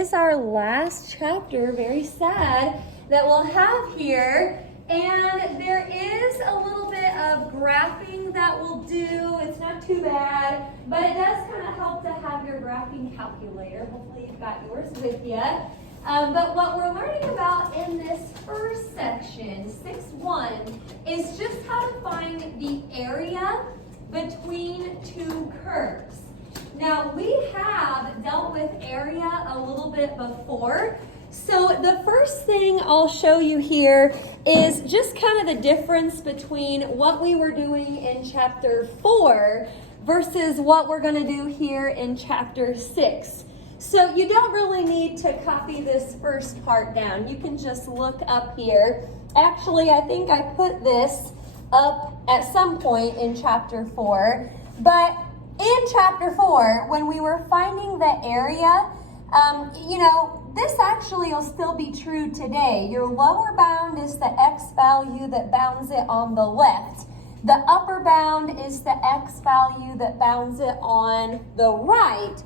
Is our last chapter, very sad, that we'll have here. And there is a little bit of graphing that we'll do. It's not too bad, but it does kind of help to have your graphing calculator. Hopefully you've got yours with you. But what we're learning about in this first section, 6.1, is just how to find the area between two curves. Now, we have dealt with area a little bit before. So the first thing I'll show you here is just kind of the difference between what we were doing in chapter 4 versus what we're going to do here in chapter 6. So you don't really need to copy this first part down. You can just look up here. Actually, I think I put this up at some point in chapter 4, but in chapter 4, when we were finding the area, this actually will still be true today. Your lower bound is the x value that bounds it on the left. The upper bound is the x value that bounds it on the right.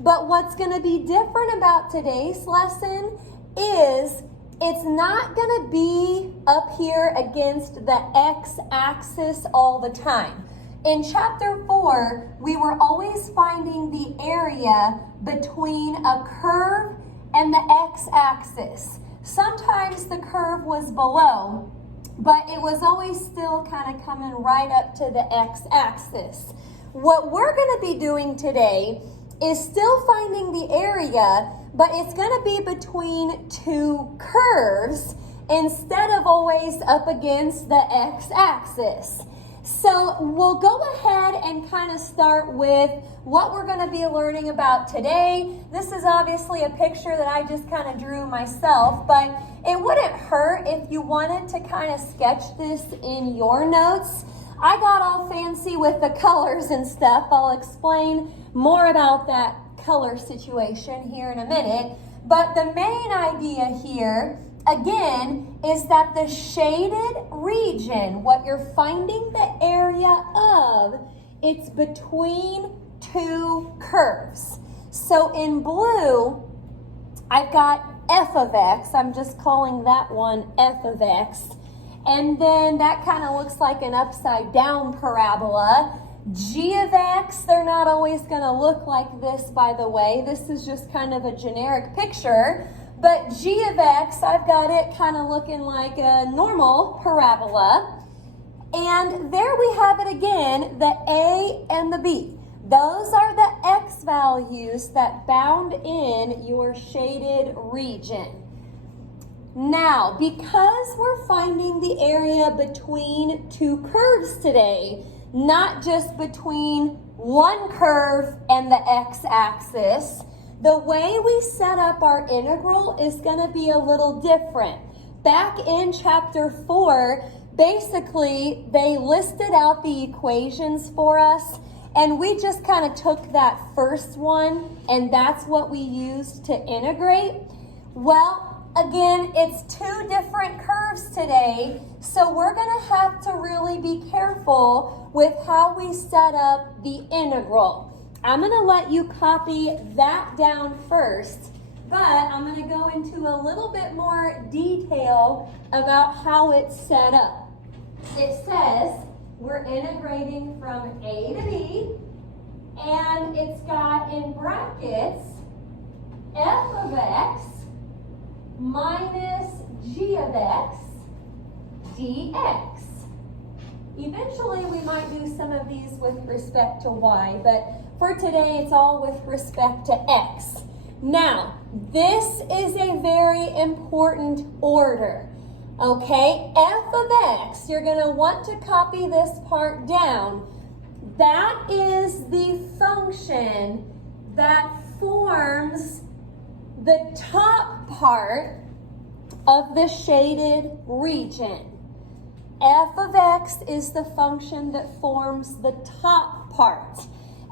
But what's going to be different about today's lesson is it's not going to be up here against the x-axis all the time. In chapter 4, we were always finding the area between a curve and the x-axis. Sometimes the curve was below, but it was always still kind of coming right up to the x-axis. What we're going to be doing today is still finding the area, but it's going to be between two curves instead of always up against the x-axis. So we'll go ahead and kind of start with what we're going to be learning about today. This is obviously a picture that I just kind of drew myself, but it wouldn't hurt if you wanted to kind of sketch this in your notes. I got all fancy with the colors and stuff. I'll explain more about that color situation here in a minute. But the main idea here, again, is that the shaded region, what you're finding the area of, it's between two curves. So in blue, I've got f of x. I'm just calling that one f of x. And then that kind of looks like an upside down parabola. G of x, they're not always going to look like this, by the way. This is just kind of a generic picture. But g of x, I've got it kind of looking like a normal parabola. And there we have it again, the a and the b. Those are the x values that bound in your shaded region. Now, because we're finding the area between two curves today, not just between one curve and the x-axis, the way we set up our integral is going to be a little different. Back in chapter 4, basically, they listed out the equations for us, and we just kind of took that first one, and that's what we used to integrate. Well, again, it's two different curves today, so we're going to have to really be careful with how we set up the integral. I'm going to let you copy that down first, but I'm going to go into a little bit more detail about how it's set up. It says we're integrating from a to b, and it's got in brackets f of x minus g of x dx. Eventually, we might do some of these with respect to y, but for today, it's all with respect to x. Now, this is a very important order, okay? F of x, you're going to want to copy this part down. That is the function that forms the top part of the shaded region. F of x is the function that forms the top part.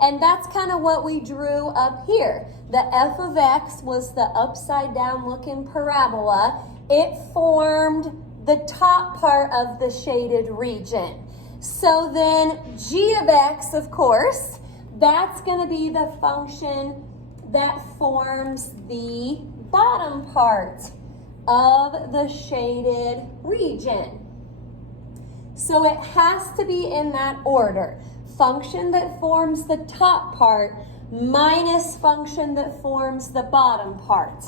And that's kind of what we drew up here. The f of x was the upside down looking parabola. It formed the top part of the shaded region. So then g of x, of course, that's going to be the function that forms the bottom part of the shaded region. So it has to be in that order. Function that forms the top part minus function that forms the bottom part.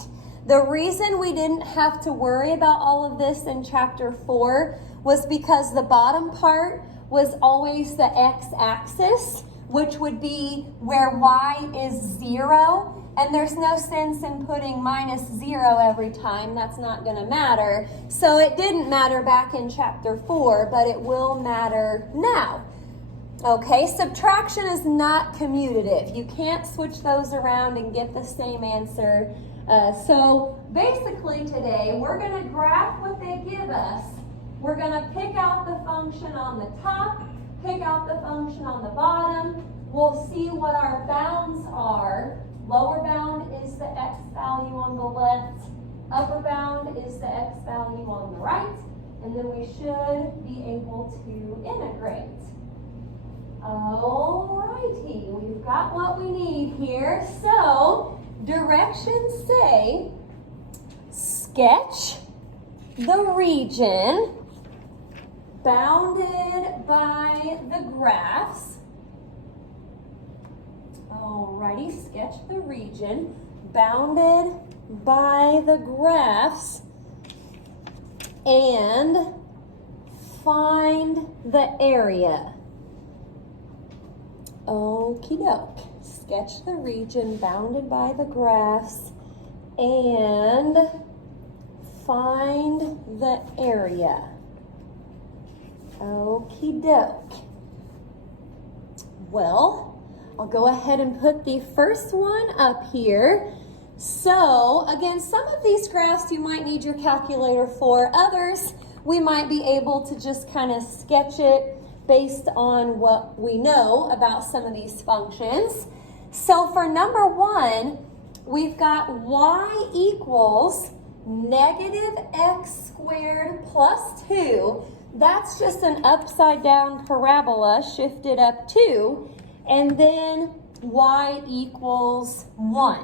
The reason we didn't have to worry about all of this in chapter 4 was because the bottom part was always the x-axis, which would be where y is 0. And there's no sense in putting minus 0 every time. That's not going to matter. So it didn't matter back in chapter 4, but it will matter now. Okay, subtraction is not commutative. You can't switch those around and get the same answer. So basically today, we're going to graph what they give us. We're going to pick out the function on the top, pick out the function on the bottom. We'll see what our bounds are. Lower bound is the x value on the left. Upper bound is the x value on the right. And then we should be able to integrate. Alrighty, we've got what we need here. So, directions say, sketch the region bounded by the graphs. Alrighty, sketch the region bounded by the graphs and find the area. Okie doke. Sketch the region bounded by the graphs and find the area. Okie doke. Well, I'll go ahead and put the first one up here. So, again, some of these graphs you might need your calculator for. Others, we might be able to just kind of sketch it based on what we know about some of these functions. So for number 1, we've got y equals negative x squared plus 2. That's just an upside down parabola shifted up 2. And then y equals 1.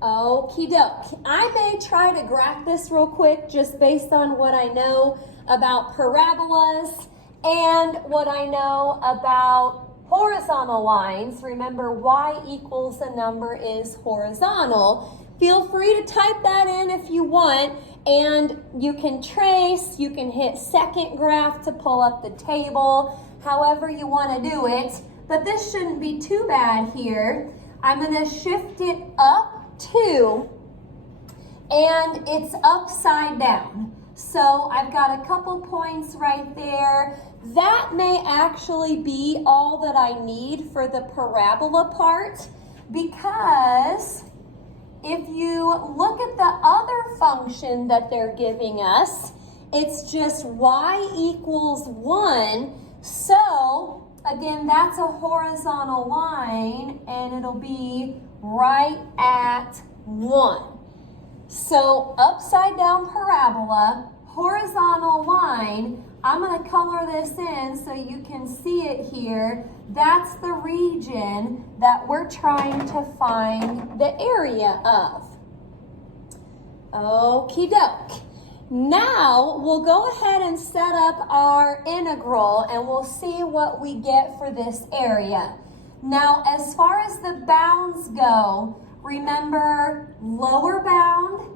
Okie doke. I may try to graph this real quick just based on what I know about parabolas and what I know about horizontal lines. Remember, y equals a number is horizontal. Feel free to type that in if you want, and you can trace, you can hit second graph to pull up the table, however you want to do it. But this shouldn't be too bad here. I'm going to shift it up 2, and it's upside down. So I've got a couple points right there. That may actually be all that I need for the parabola part, because if you look at the other function that they're giving us, it's just y equals 1. So again, that's a horizontal line, and it'll be right at 1. So upside down parabola, horizontal line. I'm going to color this in so you can see it here. That's the region that we're trying to find the area of. Okie doke. Now we'll go ahead and set up our integral, and we'll see what we get for this area. Now, as far as the bounds go, remember, lower bound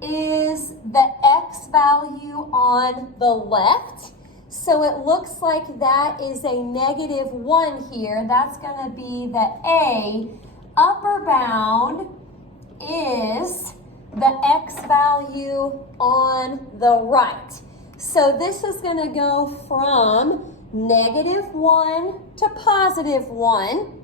is the x value on the left. So it looks like that is a negative 1 here. That's going to be the a. Upper bound is the x value on the right. So this is going to go from negative 1 to positive 1.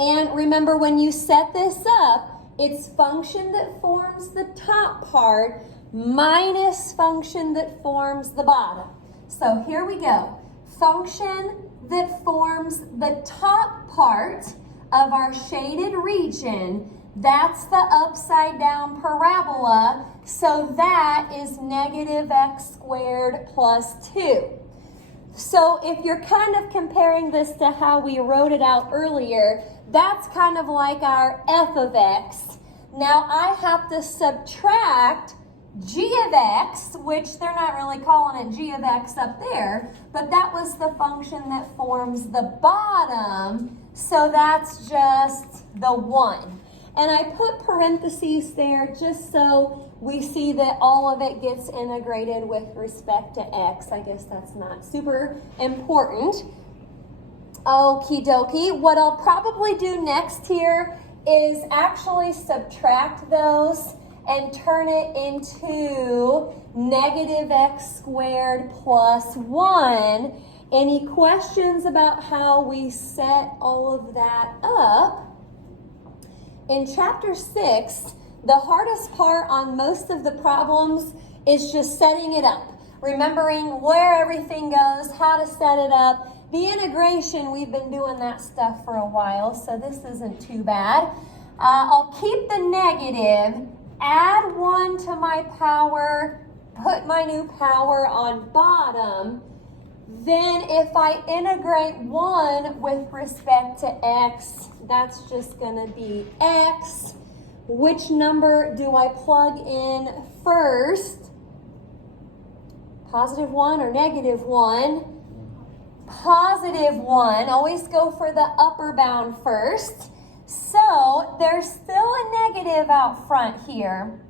And remember, when you set this up, it's function that forms the top part minus function that forms the bottom. So here we go. Function that forms the top part of our shaded region, that's the upside down parabola. So that is negative x squared plus 2. So if you're kind of comparing this to how we wrote it out earlier, that's kind of like our f of x. Now I have to subtract g of x, which they're not really calling it g of x up there, but that was the function that forms the bottom, so that's just the 1. And I put parentheses there just so we see that all of it gets integrated with respect to x. I guess that's not super important. Okie dokie. What I'll probably do next here is actually subtract those and turn it into negative x squared plus 1. Any questions about how we set all of that up? In chapter 6, the hardest part on most of the problems is just setting it up. Remembering where everything goes, how to set it up. The integration, we've been doing that stuff for a while, so this isn't too bad. I'll keep the negative, add 1 to my power, put my new power on bottom. Then if I integrate 1 with respect to x, that's just going to be x. Which number do I plug in first? Positive 1 or negative 1? Positive 1. Always go for the upper bound first. So there's still a negative out front here.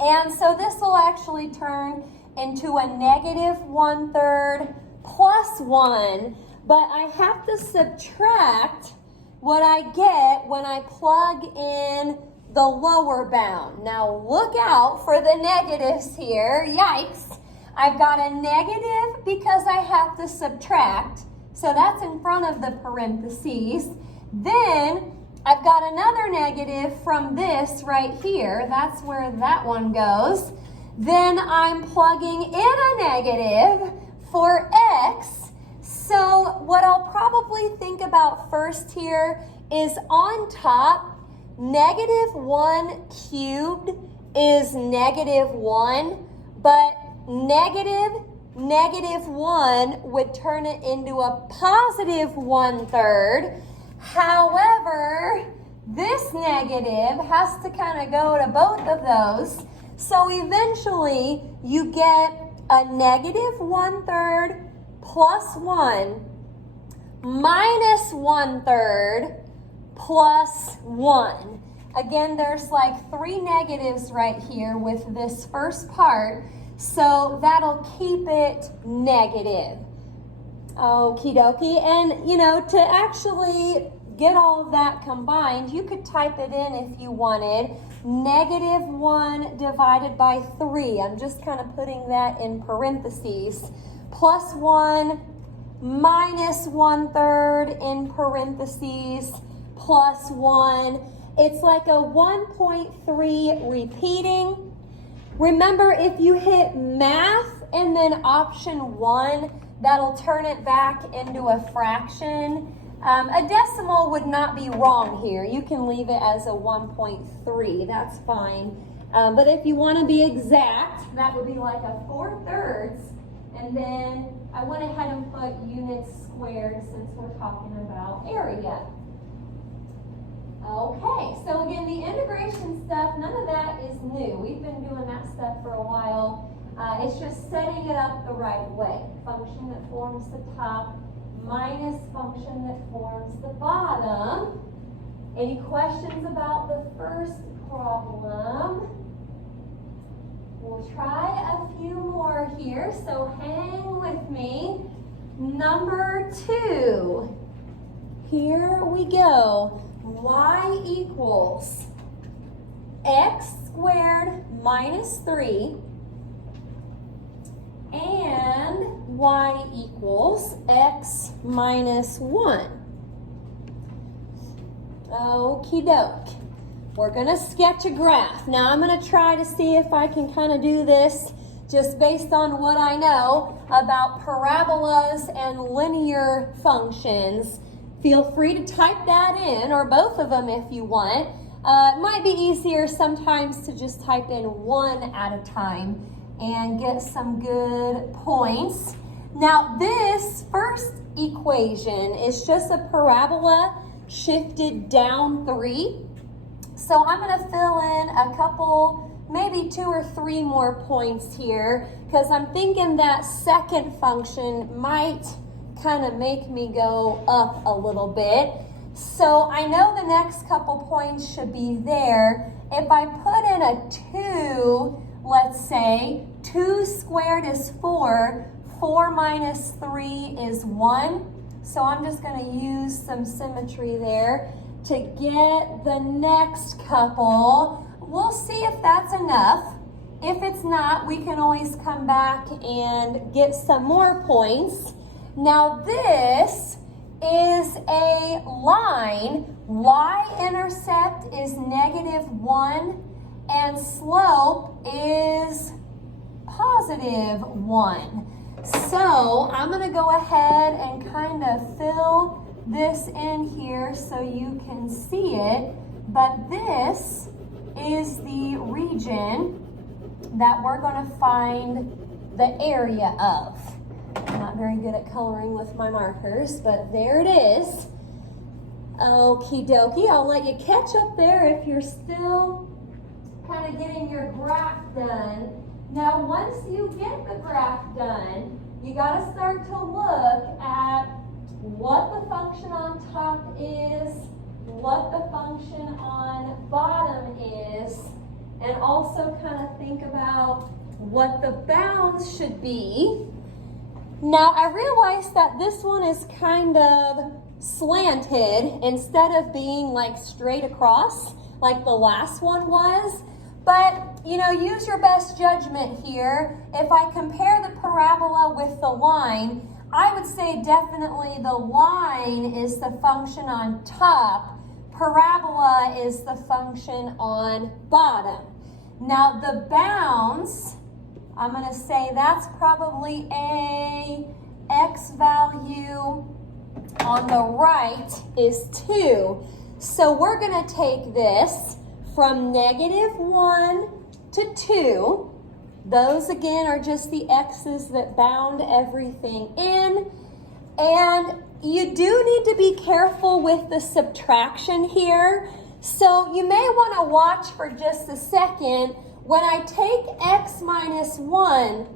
And so this will actually turn into a negative 1/3 plus 1. But I have to subtract what I get when I plug in the lower bound. Now look out for the negatives here. Yikes. I've got a negative because I have to subtract. So that's in front of the parentheses. Then I've got another negative from this right here. That's where that one goes. Then I'm plugging in a negative for x. So what I'll probably think about first here is on top, negative 1 cubed is negative 1, but negative 1 would turn it into a positive 1/3. However, this negative has to kind of go to both of those. So eventually you get a negative 1/3 plus 1 minus 1/3 plus 1. Again, there's like 3 negatives right here with this first part, so that'll keep it negative. Okie dokie. And, you know, to actually get all of that combined, you could type it in if you wanted. Negative 1 divided by 3. I'm just kind of putting that in parentheses. Plus 1 minus 1/3 in parentheses plus 1. It's like a 1.3 repeating. Remember, if you hit math and then option 1, that'll turn it back into a fraction. A decimal would not be wrong here. You can leave it as a 1.3. That's fine. But if you want to be exact, that would be like a 4/3. And then I went ahead and put units squared since we're talking about area. Okay, so again, the integration stuff, none of that is new. We've been doing that stuff for a while. It's just setting it up the right way. Function that forms the top minus function that forms the bottom. Any questions about the first problem? We'll try a few more here, so hang with me. Number 2. Here we go. Y equals x squared minus 3 and y equals x minus 1. Okie doke. We're going to sketch a graph. Now I'm going to try to see if I can kind of do this just based on what I know about parabolas and linear functions. Feel free to type that in, or both of them if you want. It might be easier sometimes to just type in one at a time and get some good points. Now this first equation is just a parabola shifted down 3. So I'm going to fill in a couple, maybe 2 or 3 more points here, because I'm thinking that second function might kind of make me go up a little bit. So I know the next couple points should be there. If I put in a 2, let's say, 2 squared is 4, 4 minus 3 is 1. So I'm just going to use some symmetry there to get the next couple. We'll see if that's enough. If it's not, we can always come back and get some more points. Now this is a line. Y-intercept is -1 and slope is +1. So I'm going to go ahead and kind of fill this in here so you can see it, but this is the region that we're going to find the area of. I'm not very good at coloring with my markers, but there it is. Okie dokie, I'll let you catch up there if you're still kind of getting your graph done. Now, once you get the graph done, you got to start to look at what the function on top is, what the function on bottom is, and also kind of think about what the bounds should be. Now, I realize that this one is kind of slanted instead of being like straight across like the last one was. But, you know, use your best judgment here. If I compare the parabola with the line, I would say definitely the line is the function on top. Parabola is the function on bottom. Now the bounds, I'm going to say that's probably a x value on the right is 2. So we're going to take this from -1 to 2. Those again are just the x's that bound everything in. And you do need to be careful with the subtraction here. So you may want to watch for just a second. When I take x minus 1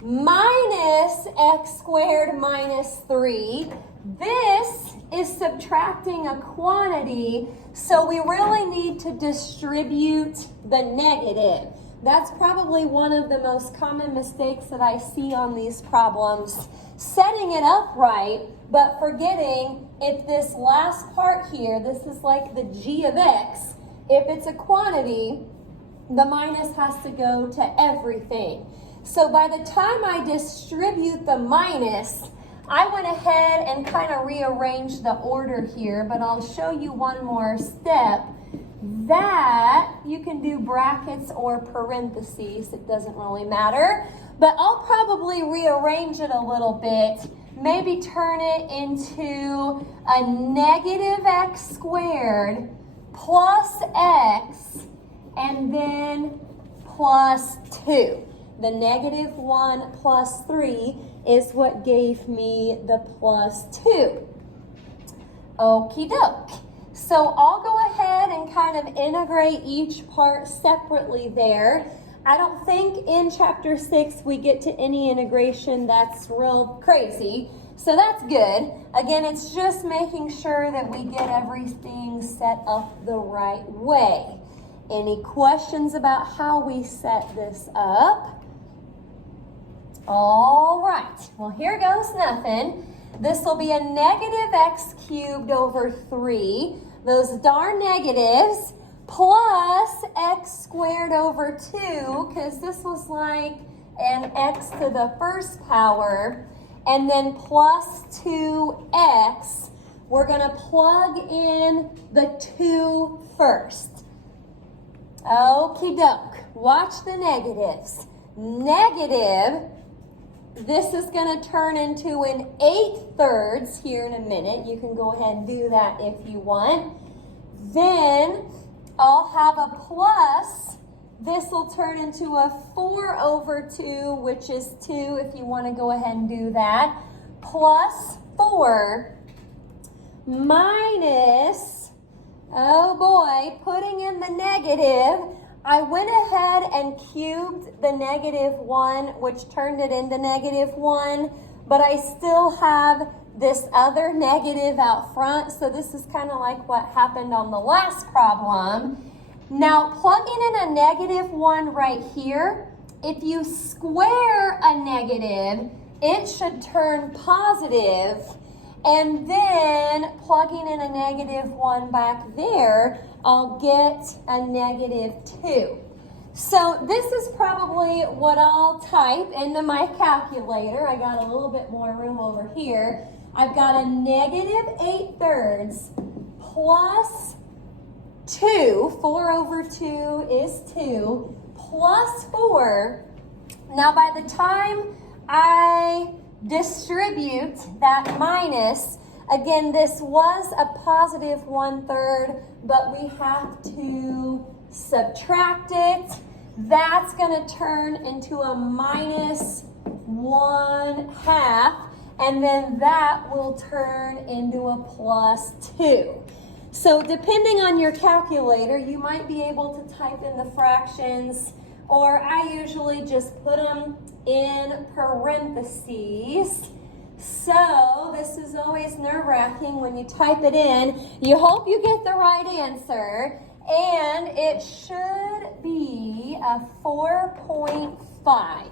minus x squared minus 3, this is subtracting a quantity, so we really need to distribute the negative. That's probably one of the most common mistakes that I see on these problems. Setting it up right, but forgetting if this last part here, this is like the g of x, if it's a quantity, the minus has to go to everything. So by the time I distribute the minus, I went ahead and kind of rearranged the order here, but I'll show you one more step. That you can do brackets or parentheses, it doesn't really matter, but I'll probably rearrange it a little bit, maybe turn it into a -x squared plus x and then plus 2. The -1 plus 3 is what gave me the plus 2. Okie doke. So I'll go ahead and kind of integrate each part separately there. I don't think in chapter 6 we get to any integration that's real crazy. So that's good. Again, it's just making sure that we get everything set up the right way. Any questions about how we set this up? All right, well, here goes nothing. This will be a -x cubed over 3, those darn negatives, plus x squared over 2, because this was like an x to the first power, and then plus 2x. We're going to plug in the 2 first. Okie doke. Watch the negatives. Negative, this is going to turn into an 8/3 here in a minute. You can go ahead and do that if you want. Then I'll have a plus. This will turn into a 4/2, which is 2 if you want to go ahead and do that. Plus 4 minus Oh boy, putting in the negative, I went ahead and cubed the -1, which turned it into -1, but I still have this other negative out front, so this is kind of like what happened on the last problem. Now, plugging in a -1 right here, if you square a negative, it should turn positive, and then plugging in a -1 back there, I'll get a -2. So this is probably what I'll type into my calculator. I got a little bit more room over here. I've got a -8/3 plus 2, 4 over 2 is 2, plus 4. Now by the time I distribute that minus, again, this was a positive 1/3, but we have to subtract it. That's going to turn into a -1/2, and then that will turn into a +2. So depending on your calculator, you might be able to type in the fractions, or I usually just put them in parentheses. So this is always nerve-wracking when you type it in. You hope you get the right answer, and it should be a 4.5.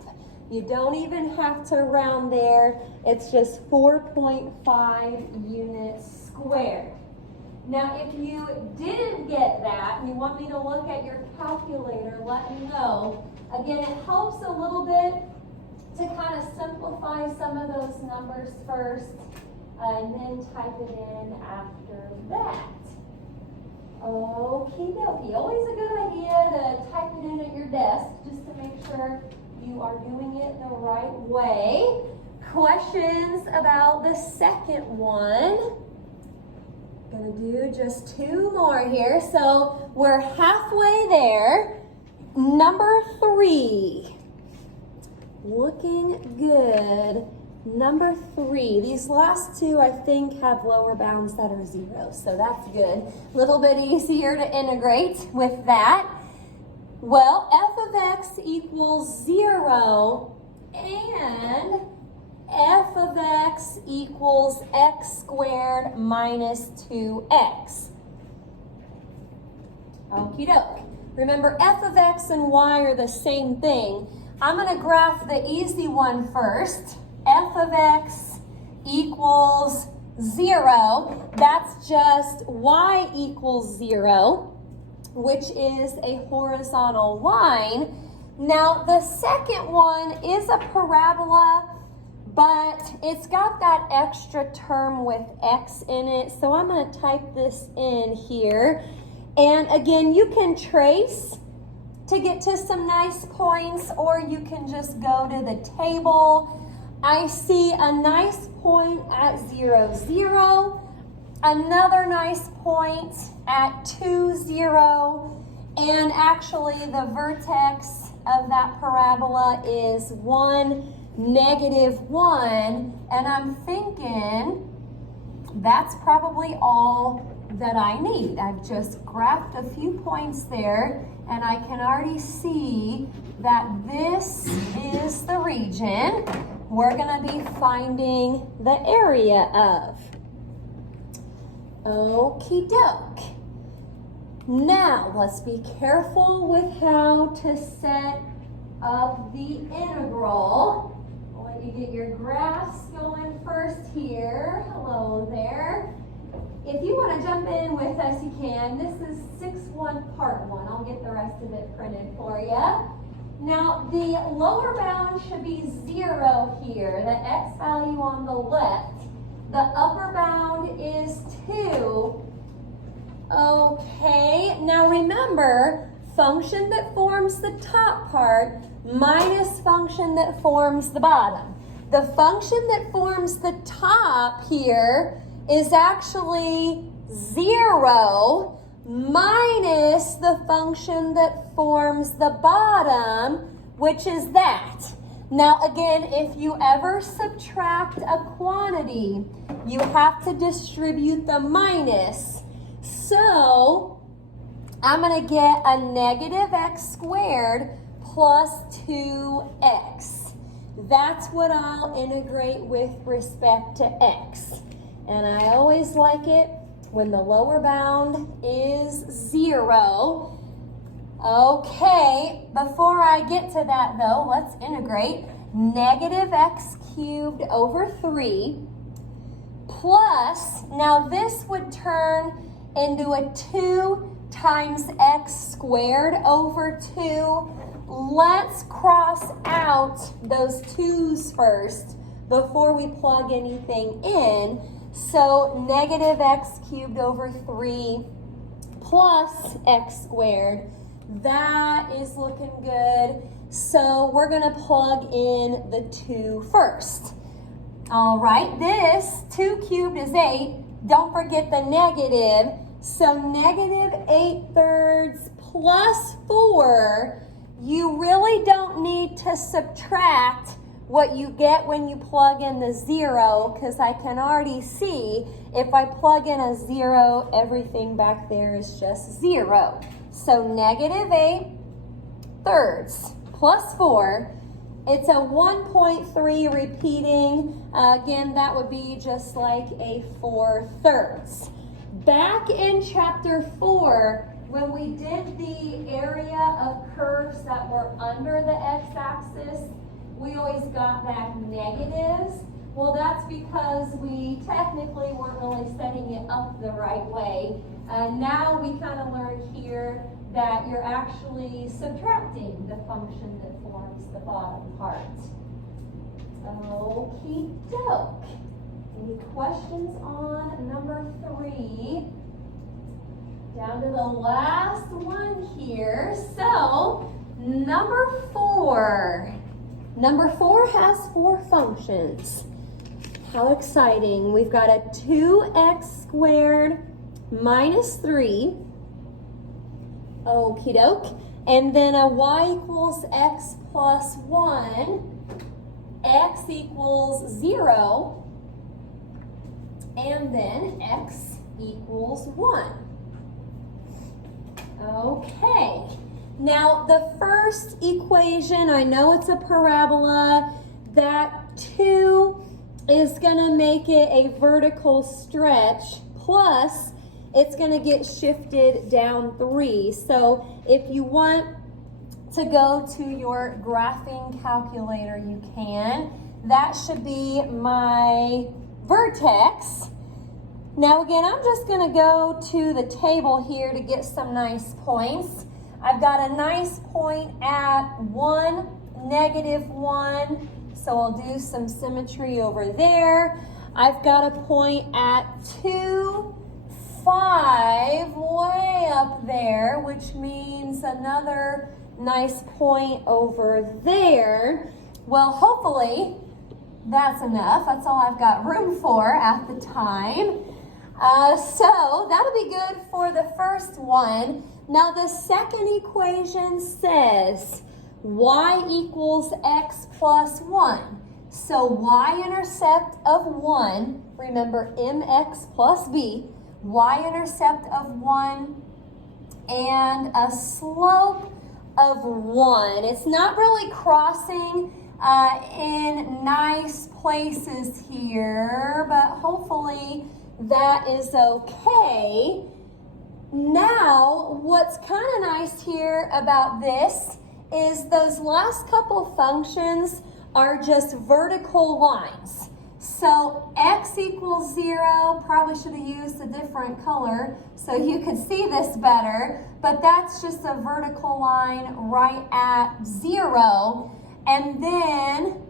You don't even have to round there. It's just 4.5 units squared. Now, if you didn't get that and you want me to look at your calculator, let me know. Again, it helps a little bit to kind of simplify some of those numbers first and then type it in after that. Okie dokie. Always a good idea to type it in at your desk just to make sure you are doing it the right way. Questions about the second one? Gonna do just 2 more here. So we're halfway there. Number 3. Looking good. Number 3. These last 2, I think, have lower bounds that are 0. So that's good. A little bit easier to integrate with that. Well, f of x equals 0 and f of x equals x squared minus 2x. Okie doke. Remember, f of x and y are the same thing. I'm going to graph the easy one first. F of x equals 0. That's just y equals 0, which is a horizontal line. Now, the second one is a parabola, but it's got that extra term with x in it. So I'm going to type this in here. And again, you can trace to get to some nice points, or you can just go to the table. I see a nice point at 0, 0. Another nice point at 2, 0. And actually the vertex of that parabola is 1, -1. And I'm thinking that's probably all that I need. I've just graphed a few points there, and I can already see that this is the region we're going to be finding the area of. Okie doke. Now, let's be careful with how to set up the integral. I'll let you get your graphs going first here. Hello there. If you want to jump in with us, you can. This is 6-1 part 1. I'll get the rest of it printed for you. Now, the lower bound should be 0 here, the x value on the left. The upper bound is 2. Okay, now remember, function that forms the top part minus function that forms the bottom. The function that forms the top here is actually 0 minus the function that forms the bottom, which is that. Now again, if you ever subtract a quantity, you have to distribute the minus. So I'm going to get a negative x squared plus 2x. That's what I'll integrate with respect to x. And I always like it when the lower bound is 0. Okay, before I get to that though, let's integrate. Negative x cubed over 3 plus, now this would turn into a 2 times x squared over 2. Let's cross out those 2's first before we plug anything in. So negative x cubed over 3 plus x squared. That is looking good. So we're going to plug in the 2 first. All right, this 2 cubed is 8. Don't forget the negative. So negative 8/3 plus 4. You really don't need to subtract what you get when you plug in the 0, because I can already see if I plug in a 0, everything back there is just 0. So negative 8/3 plus 4. It's a 1.3 repeating. Again, that would be just like a 4/3. Back in chapter 4, when we did the area of curves that were under the x-axis, we always got back negatives. Well, that's because we technically weren't really setting it up the right way. Now we kind of learned here that you're actually subtracting the function that forms the bottom part. Okie doke. Any questions on number 3? Down to the last one here. So, number 4. Number 4 has 4 functions. How exciting. We've got a 2x squared minus 3. Okie doke. And then a y equals x plus 1. X equals 0. And then x equals 1. Okay. Now the first equation, I know it's a parabola. That 2 is going to make it a vertical stretch, plus it's going to get shifted down 3. So if you want to go to your graphing calculator, you can. That should be my vertex. Now again, I'm just going to go to the table here to get some nice points. I've got a nice point at 1, negative 1. So I'll do some symmetry over there. I've got a point at 2, 5, way up there, which means another nice point over there. Well, hopefully that's enough. That's all I've got room for at the time. So that'll be good for the first one. Now the second equation says y equals x plus 1. So y-intercept of 1, remember mx plus b, y-intercept of 1, and a slope of 1. It's not really crossing in nice places here, but hopefully that is okay. Now, what's kind of nice here about this is those last couple functions are just vertical lines. So x equals 0, probably should have used a different color so you could see this better, but that's just a vertical line right at 0. And then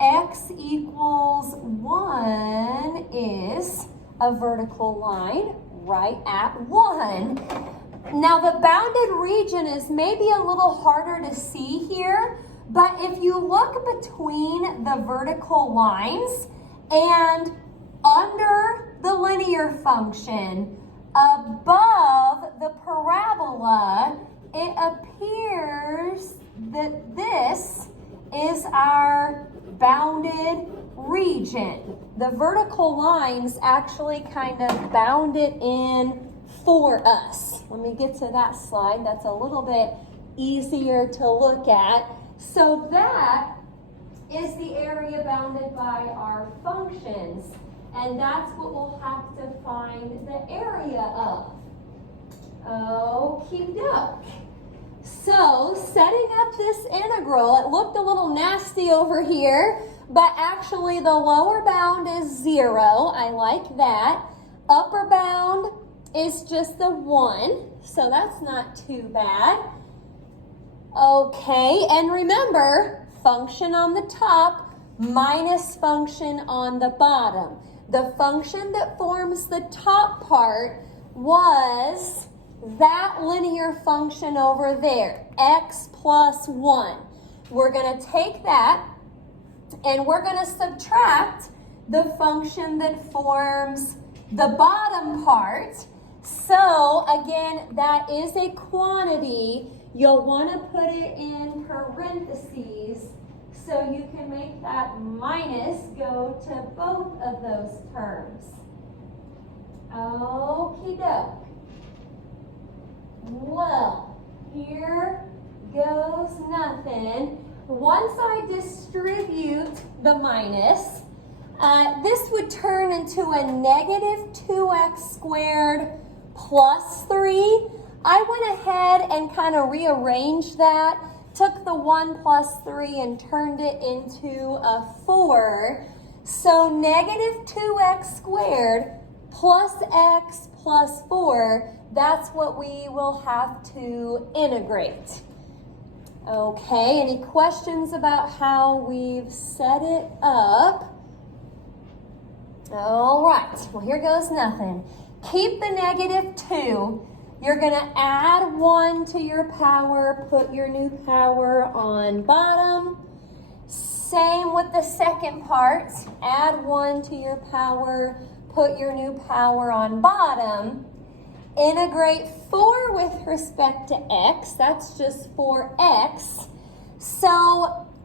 x equals 1 is a vertical line right at 1. Now the bounded region is maybe a little harder to see here, but if you look between the vertical lines and under the linear function, above the parabola, it appears that this is our bounded region. The vertical lines actually kind of bound it in for us. Let me get to that slide. That's a little bit easier to look at. So that is the area bounded by our functions. And that's what we'll have to find the area of. Okie doke. So, setting up this integral, it looked a little nasty over here, but actually the lower bound is 0. I like that. Upper bound is just the 1, so that's not too bad. Okay, and remember, function on the top minus function on the bottom. The function that forms the top part was that linear function over there, x plus 1. We're going to take that and we're going to subtract the function that forms the bottom part. So again, that is a quantity. You'll want to put it in parentheses so you can make that minus go to both of those terms. Okie doke. Well, here goes nothing. Once I distribute the minus, this would turn into a negative 2x squared plus 3. I went ahead and kind of rearranged that, took the 1 plus 3 and turned it into a 4. So negative 2x squared plus x plus 4, that's what we will have to integrate. Okay, any questions about how we've set it up? All right, well here goes nothing. Keep the negative 2. You're going to add 1 to your power, put your new power on bottom. Same with the second part. Add 1 to your power, put your new power on bottom. Integrate 4 with respect to x. That's just 4x. So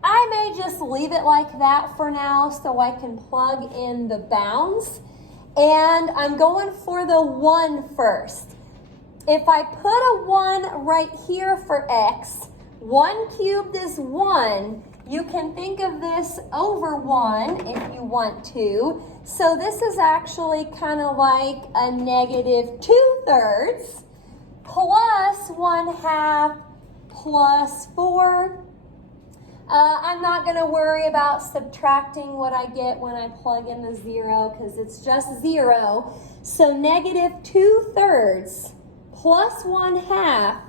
I may just leave it like that for now so I can plug in the bounds. And I'm going for the 1 first. If I put a 1 right here for x, 1 cubed is 1. You can think of this over 1 if you want to. So this is actually kind of like a negative 2/3 plus 1/2 plus 4. I'm not going to worry about subtracting what I get when I plug in the 0 because it's just 0. So negative 2/3 plus 1/2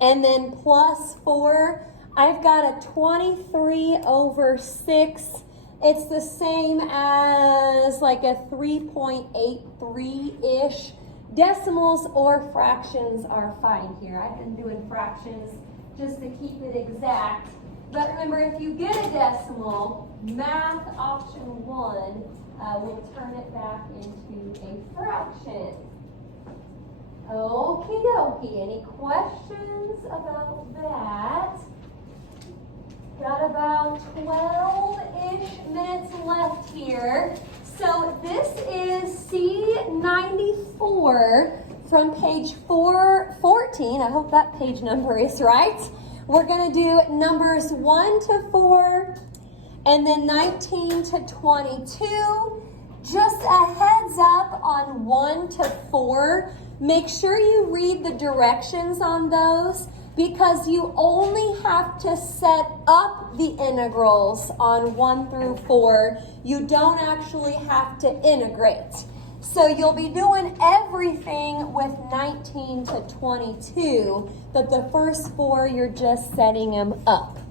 and then plus 4. I've got a 23 over 6. It's the same as like a 3.83-ish. Decimals or fractions are fine here. I've been doing fractions just to keep it exact. But remember, if you get a decimal, math option 1 will turn it back into a fraction. Okie dokie. Any questions about that? Got about 12-ish minutes left here. So this is C94 from page 414. I hope that page number is right. We're going to do numbers 1 to 4 and then 19 to 22. Just a heads up on 1 to 4. Make sure you read the directions on those because you only have to set up the integrals on 1 through 4. You don't actually have to integrate. So you'll be doing everything with 19 to 22, but the first 4 you're just setting them up.